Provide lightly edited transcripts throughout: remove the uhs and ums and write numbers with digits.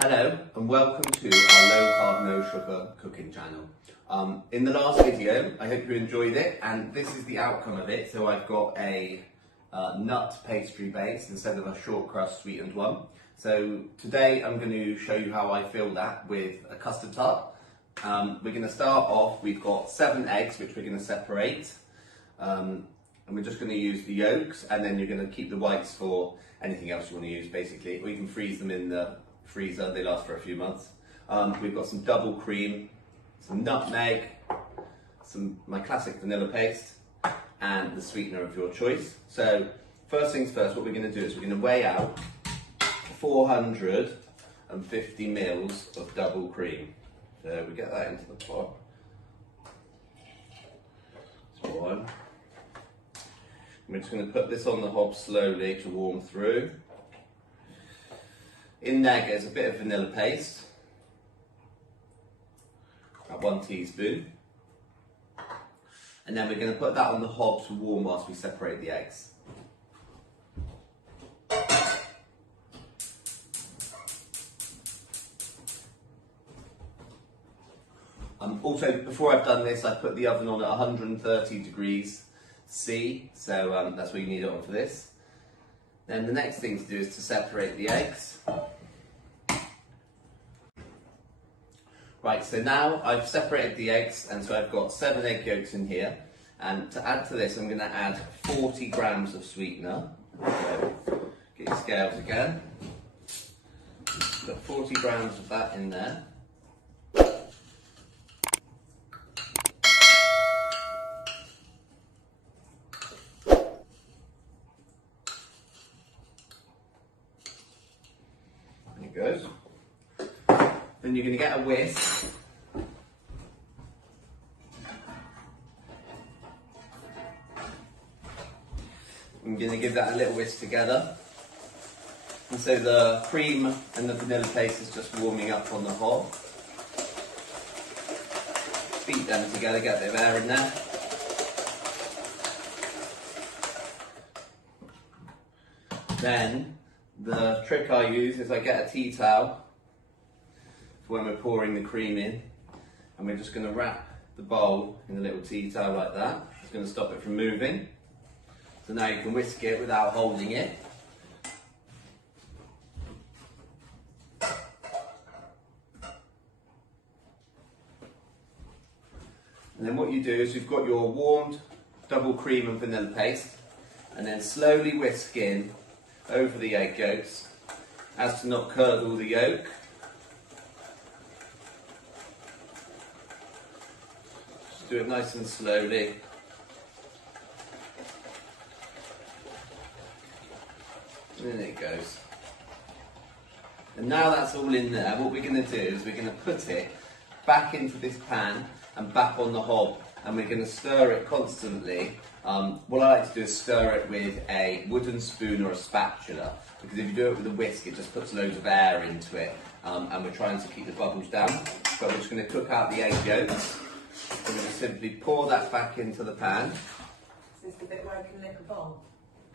Hello and welcome to our low carb, no sugar cooking channel. In the last video, I hope you enjoyed it, and this is the outcome of it. So I've got a nut pastry base instead of a short crust sweetened one. So today I'm going to show you how I fill that with a custard tart. We're going to start off, we've got 7 eggs which we're going to separate. And we're just going to use the yolks, and then you're going to keep the whites for anything else you want to use basically, or you can freeze them in the freezer, they last for a few months. We've got some double cream, some nutmeg, my classic vanilla paste, and the sweetener of your choice. So first things first, what we're going to do is we're going to weigh out 450 mils of double cream. So we get that into the pot. That's one. We're just going to put this on the hob slowly to warm through. In there goes a bit of vanilla paste, about 1 teaspoon. And then we're going to put that on the hob to warm whilst we separate the eggs. Also, before I've done this, I put the oven on at 130 degrees C, so that's what you need it on for this. Then the next thing to do is to separate the eggs. Right, so now I've separated the eggs, and so I've got 7 egg yolks in here. And to add to this, I'm going to add 40 grams of sweetener. So get your scales again. Got 40 grams of that in there. Goes. Then you're going to get a whisk. I'm going to give that a little whisk together. And so the cream and the vanilla paste is just warming up on the hob. Beat them together, get a bit of air in there. Then the trick I use is I get a tea towel for when we're pouring the cream in, and we're just going to wrap the bowl in a little tea towel like that. It's going to stop it from moving. So now you can whisk it without holding it. And then what you do is you've got your warmed double cream and vanilla paste, and then slowly whisk in over the egg yolks as to not curdle the yolk. Just do it nice and slowly. And then it goes. And now that's all in there, what we're going to do is we're going to put it back into this pan and back on the hob, and we're going to stir it constantly. What I like to do is stir it with a wooden spoon or a spatula, because if you do it with a whisk it just puts loads of air into it, and we're trying to keep the bubbles down. But we're just going to cook out the egg yolks. We're going to simply pour that back into the pan. Is this the bit where I can lick a bowl?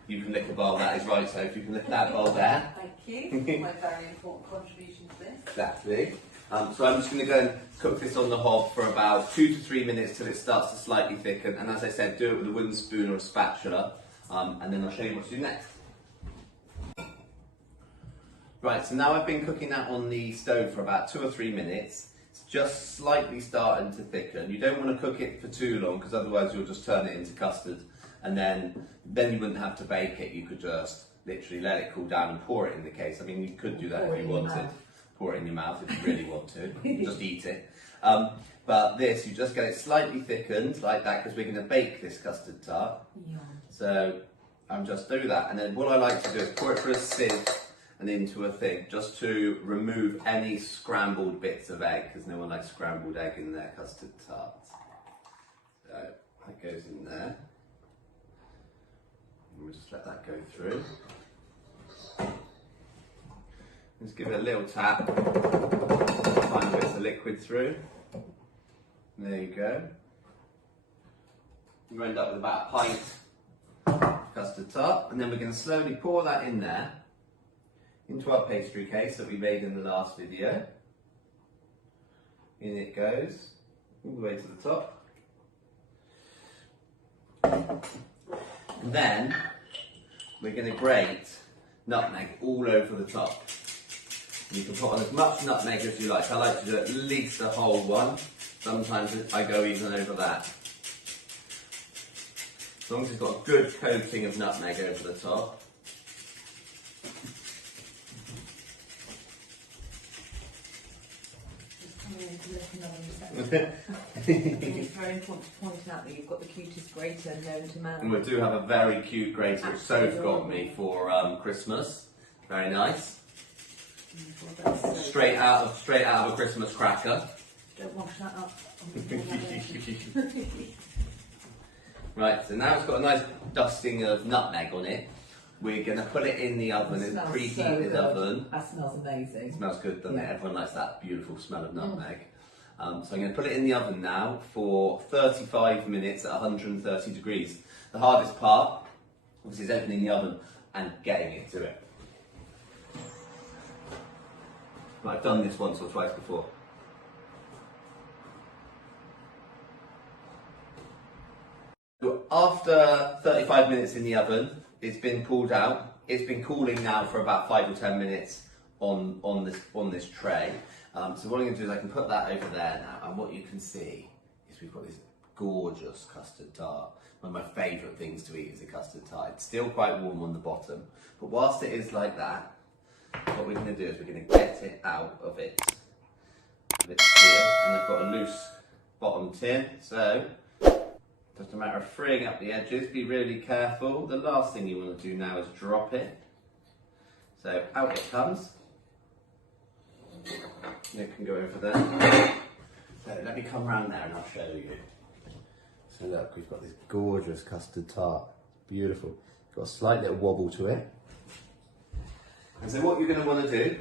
You can lick a bowl, that is right, so if you can lick that bowl there. Thank you, my very important contribution to this. Exactly. So I'm just going to go and cook this on the hob for about 2 to 3 minutes till it starts to slightly thicken, and as I said, do it with a wooden spoon or a spatula, and then I'll show you what to do next. Right, so now I've been cooking that on the stove for about 2 or 3 minutes. It's just slightly starting to thicken. You don't want to cook it for too long, because otherwise you'll just turn it into custard, and then you wouldn't have to bake it. You could just literally let it cool down and pour it in the case. I mean, you could do that if you wanted. Pour it in your mouth if you really want to. Just eat it. But this, you just get it slightly thickened like that, because we're going to bake this custard tart. Yeah. So I'm just do that, and then what I like to do is pour it through a sieve and into a thing, just to remove any scrambled bits of egg, because no one likes scrambled egg in their custard tarts. So that goes in there. And we'll just let that go through. Just give it a little tap, find bits of liquid through. There you go. You end up with about a pint of custard tart, and then we're going to slowly pour that in there. into our pastry case that we made in the last video. In it goes, all the way to the top. And then we're going to grate nutmeg all over the top. You can put on as much nutmeg as you like. I like to do at least a whole one. Sometimes I go even over that. As long as it's got a good coating of nutmeg over the top. It's very important to point out that you've got the cutest grater known to man. And we do have a very cute grater which Sophie got me for Christmas. Very nice. Straight out of a Christmas cracker. Don't wash that up. Right, so now it's got a nice dusting of nutmeg on it. We're going to put it in the oven, in the preheated oven. That smells amazing. It smells good, doesn't it? Everyone likes that beautiful smell of nutmeg. So I'm going to put it in the oven now for 35 minutes at 130 degrees. The hardest part, obviously, is opening the oven and getting it to it. But I've done this once or twice before. So after 35 minutes in the oven, it's been pulled out. It's been cooling now for about 5 or 10 minutes on this tray. So what I'm going to do is I can put that over there now, and what you can see is we've got this gorgeous custard tart. One of my favourite things to eat is a custard tart. It's still quite warm on the bottom, but whilst it is like that, what we're going to do is we're going to get it out of its seal, and I've got a loose bottom tin, so just a matter of freeing up the edges. Be really careful. The last thing you want to do now is drop it. So out it comes. It can go over there. So let me come round there and I'll show you. So look, we've got this gorgeous custard tart. Beautiful. It's got a slight little wobble to it. And so what you're going to want to do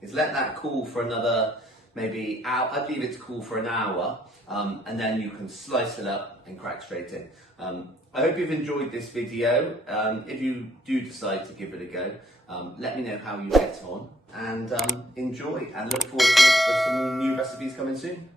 is let that cool for another maybe hour. I'd leave it to cool for an hour, and then you can slice it up and crack straight in. I hope you've enjoyed this video. If you do decide to give it a go, let me know how you get on, and enjoy, and look forward to some new recipes coming soon.